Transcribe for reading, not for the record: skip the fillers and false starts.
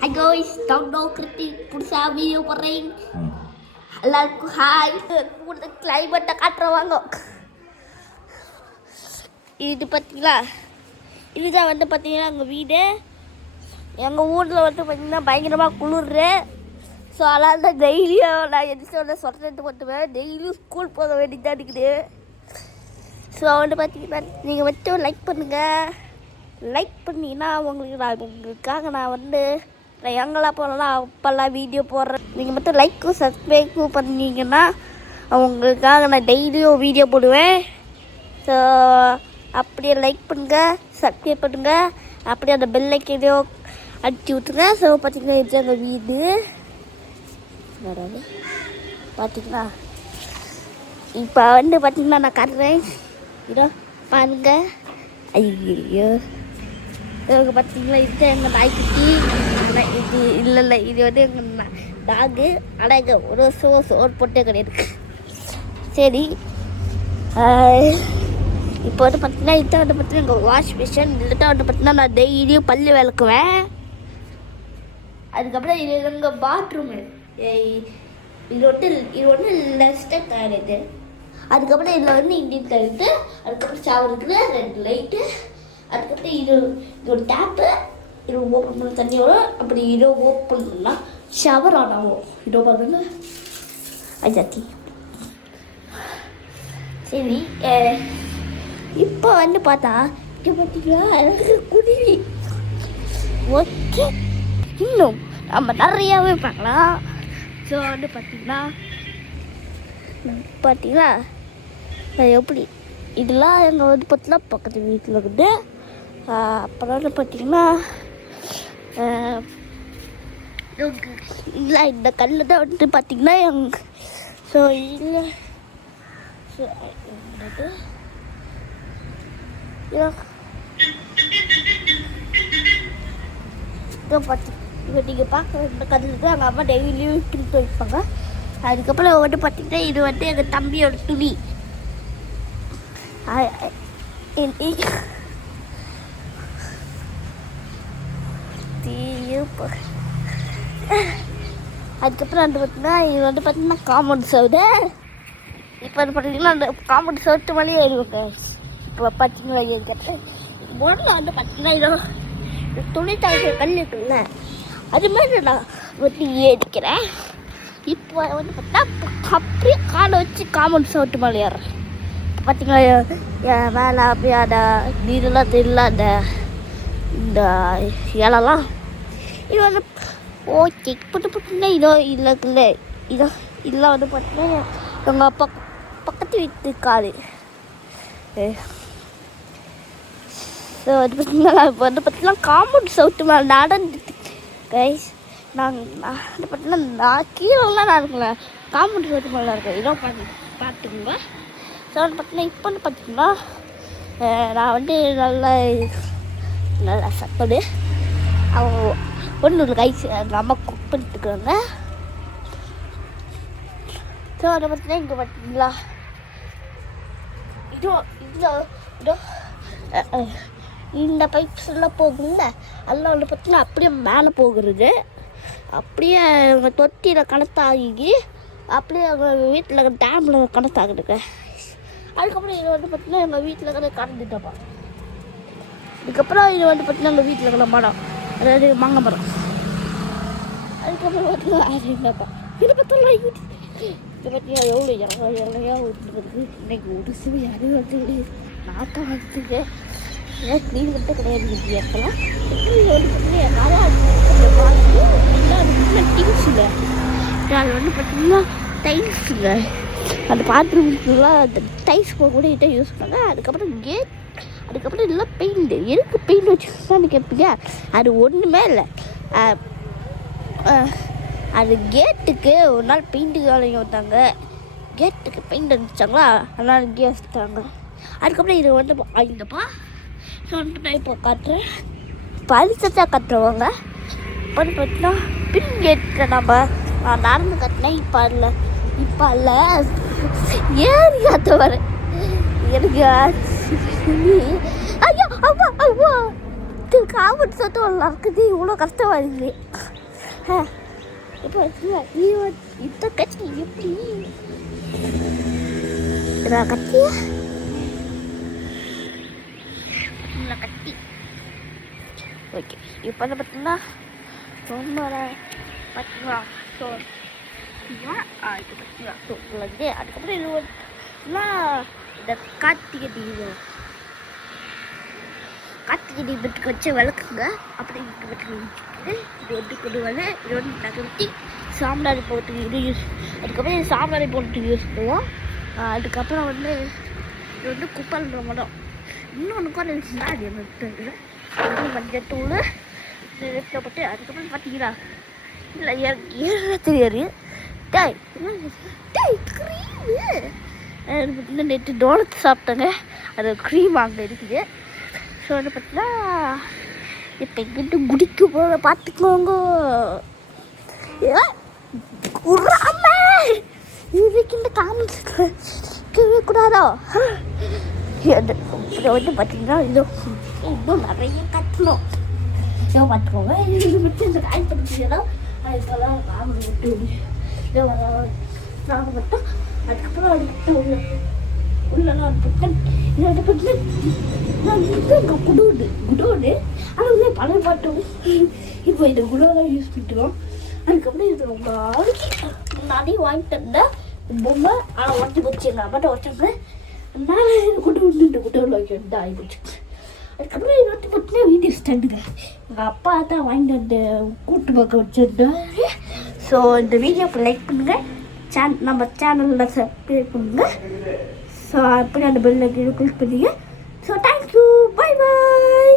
Hi guys, download kritik pulsa video paling. எல்லாருக்கும் hi. கூட கிளைமேட்டை காட்டுறவாங்க. இது பார்த்தீங்களா, இதுதான் வந்து பார்த்தீங்கன்னா எங்கள் வீடு. எங்கள் ஊரில் வந்து பார்த்தீங்கன்னா பயங்கரமாக குளிர்ரு. ஸோ அதனால தான் டெய்லியும் நான் எதிர்த்து சொல்கிறது மட்டுமே டெய்லியும் ஸ்கூல் போக வேண்டியதாக இருக்குது. ஸோ வந்து பார்த்தீங்கன்னா நீங்கள் மட்டும் லைக் பண்ணுங்கள். லைக் பண்ணிங்கன்னா உங்களுக்காக நான் வந்து நான் எங்கெல்லாம் போகலாம் அப்போல்லாம் வீடியோ போடுறேன். நீங்கள் மட்டும் லைக்கும் சப்ஸ்கிரைபும் பண்ணிங்கன்னா அவங்களுக்காக நான் டெய்லியும் வீடியோ போடுவேன். ஸோ அப்படியே லைக் பண்ணுங்கள், சப்ஸ்கிரைப் பண்ணுங்கள், அப்படியே அந்த பெல் ஐக்கனையோ அடிச்சு விட்டுருங்க. ஸோ பார்த்தீங்கன்னா இது எங்கள் வீடு பார்த்தீங்களா. இப்போ வந்து பார்த்தீங்கன்னா நான் காட்டுறேன். இதோ பாருங்க. ஐயோ இவங்க பார்த்தீங்களா, இது எங்கள் நாய்க்குட்டி. இது இல்லை இது வந்து எங்கள் டாகு. ஆனால் எங்கள் ஒரு சோறு போட்டே கிடையாது. சரி, இப்போ வந்து பார்த்தீங்கன்னா இதை வந்து பார்த்தீங்கன்னா எங்கள் வாஷ் மிஷின். இதில் வந்து பார்த்தீங்கன்னா நான் டெய்லியும் பல்லு விளக்குவேன். அதுக்கப்புறம் இது எங்கள் பாத்ரூமு. இது ஒன்று லெஸ்ட்டாக தயாரிது. அதுக்கப்புறம் இதில் வந்து இண்டியன் தயிர்த்து, அதுக்கப்புறம் ஷவருக்கு 2 லைட்டு, அதுக்கப்புறம் இதோட டேப்பு. இது ஓப்பன் பண்ண தண்ணி வரும். அப்படி இதை ஓப்பன் பண்ணால் ஷவர் ஆன் ஆகும். இதோ பாருங்க அஜாத்தி. சரி, இப்போ வந்து பார்த்தா இங்கே பார்த்தீங்களா எனக்கு குருவி. ஓகே, இன்னும் நம்ம நிறையாவே பார்க்கலாம். ஸோ வந்து பார்த்தீங்களா எப்படி இதெல்லாம் எங்கள் வந்து பார்த்தீங்கன்னா பக்கத்து வீட்டில் இருக்குது. அப்புறம் வந்து பார்த்தீங்கன்னா இல்லை இந்த கல்லில் தான் வந்து பார்த்தீங்கன்னா ஸோ இல்லை இப்போ நீங்கள் பார்க்குற இந்த கல்லில் தான் எங்கள் அம்மா டெய்லியும் பிரித்து வைப்பாங்க. அதுக்கப்புறம் வந்து பார்த்தீங்கன்னா இது வந்து எங்கள் தம்பியோட துணி. அதுக்கப்புறம் வந்து பார்த்தீங்கன்னா இது வந்து பார்த்தீங்கன்னா காம்பவுண்ட் சவுடு. இப்போ வந்து பார்த்தீங்கன்னா அந்த காம்பவுண்ட் சவுட்டு மேலேயே ஏறிவாங்க. இப்போ பார்த்தீங்கன்னா ஏறிக்கிறேன். முதல்ல வந்து பார்த்தீங்கன்னா இதோ துணி துவைக்கிற கல் இருக்குல்ல, அது மாதிரி நான் வந்து ஏறிக்கிறேன். இப்போ வந்து பார்த்தீங்கன்னா அப்படியே காலை வச்சு காம்பவுண்ட் சவுட்டு மேலே ஏறுறேன். பார்த்தீங்களா மேலே அப்படியே அந்த நீரெல்லாம் தெரியல, அந்த இந்த இலெல்லாம். இது வந்து ஓகே பார்த்தீங்கன்னா இதோ இதில் இருக்குல்ல, இதெல்லாம் வந்து பார்த்தீங்கன்னா எங்கள் பக்கத்து வீட்டு காடு. ஸோ அது பார்த்தீங்கன்னா இப்போ வந்து பார்த்தீங்கன்னா காம்பவுண்ட் சவுட்டு மேலே நடந்துட்டு கைஸ். நாங்கள் பார்த்தீங்கன்னா நான் கீழெல்லாம் நடக்கல, காம்பவுண்ட் சவுட்டு மேலே இருக்கேன். இதோ பார்த்துக்குங்க. ஸோ வந்து பார்த்தீங்கன்னா இப்போ வந்து பார்த்தீங்கன்னா நான் வந்து நல்லா சாப்பாடு அவங்க ஒன்று கைஸ் எங்கள் அம்மா குக் பண்ணிட்டுருக்காங்க. ஸோ அதை பார்த்தீங்கன்னா இங்கே பார்த்தீங்களா இந்த பைப்ஸ் எல்லாம் போகுங்க. அதெல்லாம் வந்து பார்த்தீங்கன்னா அப்படியே மேலே போகிறது. அப்படியே அவங்க தொட்டியில் கணத்தாகி அப்படியே அவங்க வீட்டில் டேமில் கணத்தாகுதுங்க. அதுக்கப்புறம் இது வந்து பார்த்தீங்கன்னா எங்கள் வீட்டில் இருக்கிற கறந்துட்டப்பா. அதுக்கப்புறம் இது வந்து பார்த்தீங்கன்னா எங்கள் வீட்டில் இருக்கிற மரம், அதாவது மாங்காய் மரம். அதுக்கப்புறம் பார்த்தீங்கன்னா இதை பார்த்தோம்னா இதை பார்த்தீங்கன்னா எவ்வளோ இலையா விட்டுருக்கு. இன்னைக்கு ஒரு சிறு யாரும் வந்து நாட்டம் வந்துட்டு ஏன் க்ளீன் பண்ணிட்டு கிடையாது. எப்போலாம் டிங்ஸுங்க, அது வந்து பார்த்தீங்கன்னா டைல்ஸுங்க. அந்த பாத்ரூம்க்குலாம் அந்த டைல்ஸ் போக கூட இதை யூஸ் பண்ணாங்க. அதுக்கப்புறம் கேட், அதுக்கப்புறம் இதெல்லாம் பெயிண்ட்டு. எதுக்கு பெயிண்ட் வச்சுருக்கான்னு கேட்பீங்க. அது ஒன்றுமே இல்லை. அது கேட்டுக்கு ஒரு நாள் பெயிண்ட்டு வேலையை வந்தாங்க. கேட்டுக்கு பெயிண்ட் அடிச்சாங்களா, அதனால் இங்கே வச்சுட்டாங்க. அதுக்கப்புறம் இது வந்து ஆயிந்தப்பா. ஸோ வந்துட்டு நான் இப்போ காட்டுறேன். பரிசத்தாக கட்டுறவங்க இப்போ வந்து பார்த்தீங்கன்னா பின் கேட்டில் நான் நடந்து கட்டினேன். இப்போ இல்லை ஏறி காத்த வரேன் எனக்கு. ஐயோ அவ்வா அவ்வா இது காமெடி சொல்லிட்டு ஒன்று இருக்குது இவ்வளோ கஷ்டமாக இருக்குது இப்போ இந்த கத்தி எப்படி கத்தியா கத்தி ஓகே இப்போ வந்து பார்த்தீங்கன்னா ரொம்ப பார்த்தீங்களா ஸோ இப்போ பார்த்தீங்களா ஸோ வந்து அதுக்கப்புறம் இது வந்துன்னா இந்த கார்த்திகை தீபத்துக்கு வச்ச விளக்குங்க அப்படின்ட்டு இது வந்து கொண்டு வந்து இது வந்து நகர்த்தி சாம்பிராணி போகிறதுக்கு இது யூஸ் அதுக்கப்புறம் இது சாம்பிராணி போகிறதுக்கு யூஸ் பண்ணுவோம் அதுக்கப்புறம் வந்து இது வந்து குப்பைன்ற மரம் இன்னொன்றுக்கும் இருந்துச்சுன்னா அது எனக்கு மஞ்சள் தூள் வீட்டில் போட்டு அதுக்கப்புறம் பார்த்தீங்களா இல்லை ஏற தெரியாது டேய் க்ரீமு நேற்று டோனட் சாப்பிட்டேங்க அது க்ரீம் அங்கே இருக்குது ஸோ வந்து பார்த்தீங்கன்னா இப்போ எங்கிட்ட குடிக்க போக பார்த்துக்கோங்க இதுக்கு இந்த காமெண்ட்ஸ் கேட்கவே கூடாதோ அப்புறம் வந்து பார்த்தீங்கன்னா இன்னும் நிறைய கட்டணும் இதை பார்த்துக்கோங்க இது மட்டும் இந்த காய் படிச்சுன்னா அதுக்கெல்லாம் காமெடி மட்டும் இதை நாங்கள் மட்டும் அதுக்கப்புறம் அது உள்ளலாம் புத்தன் இதை பற்றி நான் இங்கே குடோடு அது பழைய பாட்டும் இப்போ இந்த குடோதான் யூஸ் பண்ணிட்டுருவோம் அதுக்கப்புறம் இது ரொம்ப முன்னாடி வாங்கிட்டு இருந்தேன் பொம்மை ஆனால் உடச்சி போச்சு எங்கள் அம்மாட்ட உடச்சாங்க நான் குடோடு இந்த குடோவில் வைக்கிட்டு ஆகி போச்சு அதுக்கப்புறம் இது வந்து பார்த்தீங்கன்னா வீடியோ ஸ்டாண்டுங்க எங்கள் அப்பா தான் வாங்கிட்டு வந்து கூட்டு பார்க்க வச்சுருந்தாரு ஸோ இந்த வீடியோக்கு லைக் பண்ணுங்கள் நம்ம சேனலில் சப்ஸ்கிரைப் பண்ணுங்கள் ஸோ அப்படி அந்த பெல்லை கிளிக் பண்ணுங்க ஸோ தேங்க்யூ பை பாய்